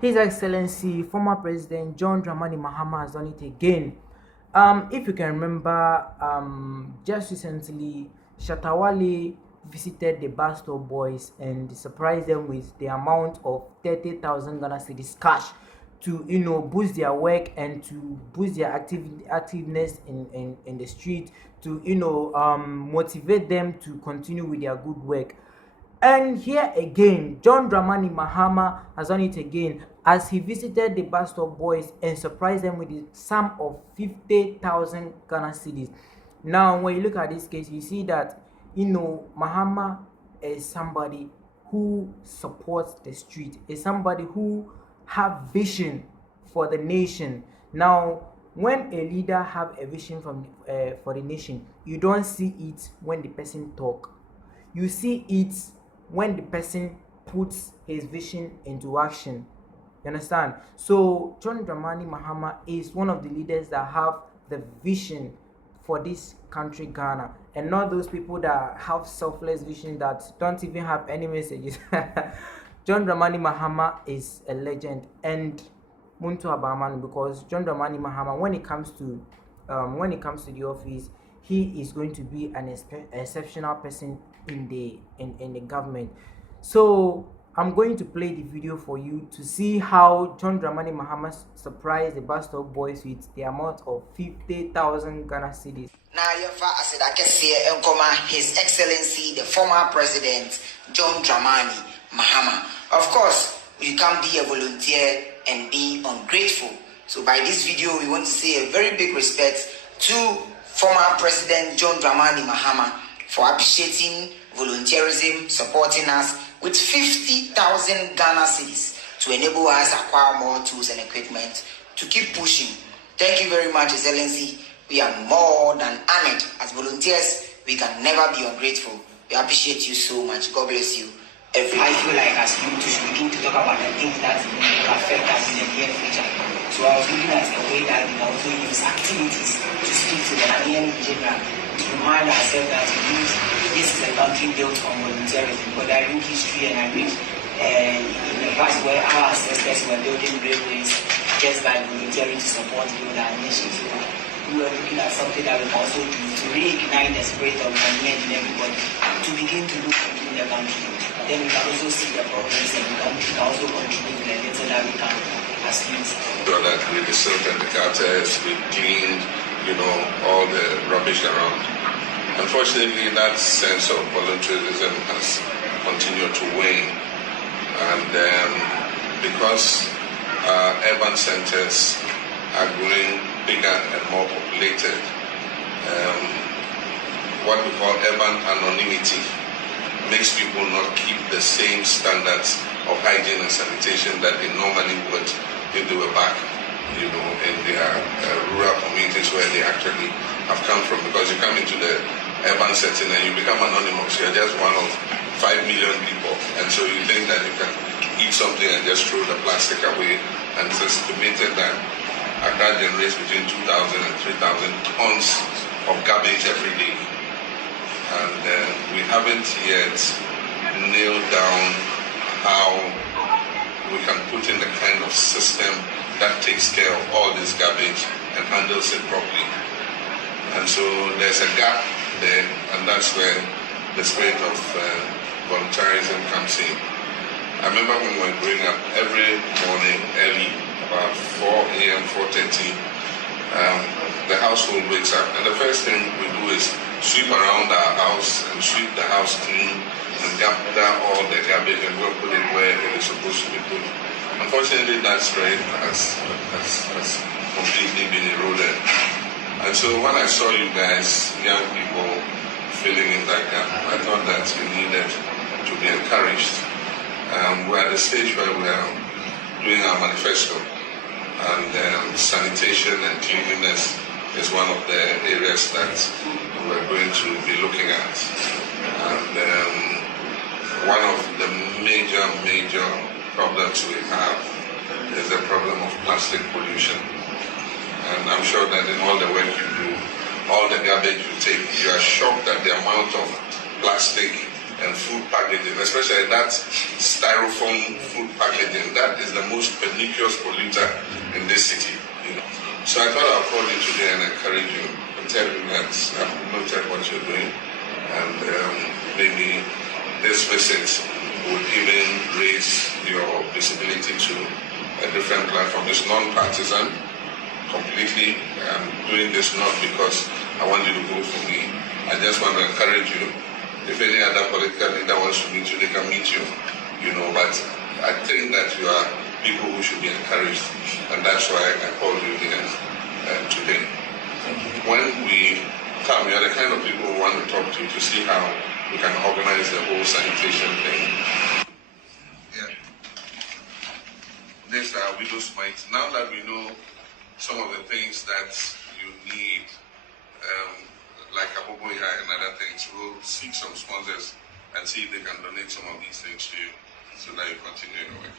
His Excellency, former President John Dramani Mahama has done it again. If you can remember, just recently, Shatawale visited the Bastard boys and surprised them with the amount of 30,000 Ghana cedis cash to boost their work and to boost their activeness in the street, to motivate them to continue with their good work. And here again, John Dramani Mahama has done it again as he visited the Bastard boys and surprised them with the sum of 50,000 Ghana cedis. Now, when you look at this case, you see that Mahama is somebody who supports the street, is somebody who have vision for the nation. Now, when a leader have a vision for the nation, you don't see it when the person talk. You see it when the person puts his vision into action. You understand? So John Dramani Mahama is one of the leaders that have the vision for this country, Ghana, and not those people that have selfless vision that don't even have any messages. John Dramani Mahama is a legend, and Muntu Abaman, because John Dramani Mahama, when it comes to the office, he is going to be an exceptional person in the government. So I'm going to play the video for you to see how John Dramani Mahama surprised the Bastard boys with the amount of 50,000 Ghana cedis. Now, I said I can see His Excellency, the former President John Dramani Mahama. Of course, you can't be a volunteer and be ungrateful. So by this video, we want to say a very big respect to former President John Dramani Mahama for appreciating volunteerism, supporting us with 50,000 Ghana cedis to enable us acquire more tools and equipment to keep pushing. Thank you very much, Excellency. We are more than honored. As volunteers, we can never be ungrateful. We appreciate you so much. God bless you. I feel like as you should begin to talk about the things that will affect us in the near future. So I was looking at a way that we can also use activities to speak to the Ghanaian in general, to remind ourselves that this is a country built on volunteerism. But I read history and I read in the past where our ancestors were building railways just by volunteering to support our nation. So we were looking at something that we can also do to reignite the spirit of Ghanaian in everybody, to begin to look into the country. Then we can also see the progress and we can also contribute to the little that we can as youth. So that we dissolved the gutters, we cleaned, all the rubbish around. Unfortunately, that sense of volunteerism has continued to wane. And because urban centers are growing bigger and more populated, what we call urban anonymity makes people not keep the same standards of hygiene and sanitation that they normally would if they were back, in their rural communities where they actually have come from. Because you come into the urban setting and you become anonymous. You're just one of 5 million people. And so you think that you can eat something and just throw the plastic away. And it's estimated that Accra generates between 2,000 and 3,000 tons of garbage every day. And we haven't yet nailed down how we can put in the kind of system that takes care of all this garbage and handles it properly. And so there's a gap there, and that's where the spirit of volunteerism comes in. I remember when we were growing up, every morning early, about 4 a.m., 4:30, the household wakes up, and the first thing we do is sweep around our house and sweep the house clean and gather all the garbage and go put it where it is supposed to be put. Unfortunately, that strength has completely been eroded. And so when I saw you guys, young people, filling in that gap, I thought that you needed to be encouraged. We're at the stage where we are doing our manifesto, and sanitation and cleanliness is one of the areas that we're going to be looking at. And one of the major problems we have is the problem of plastic pollution. And I'm sure that in all the work you do, all the garbage you take, you are shocked at the amount of plastic and food packaging, especially that styrofoam food packaging. That is the most pernicious polluter in this city. So I thought I'll call you today and encourage you and tell you that I've noted what you're doing, and maybe this visit would even raise your visibility to a different platform. It's non-partisan, completely. I'm doing this not because I want you to vote for me. I just want to encourage you. If any other political leader wants to meet you, they can meet you. But I think that you are people who should be encouraged, and that's why I called you here today. When we come, you're the kind of people who want to talk to you to see how we can organize the whole sanitation thing. Yeah. This widow's mite. Now that we know some of the things that you need, like Aboboya and other things, we'll seek some sponsors and see if they can donate some of these things to you so that you continue your work.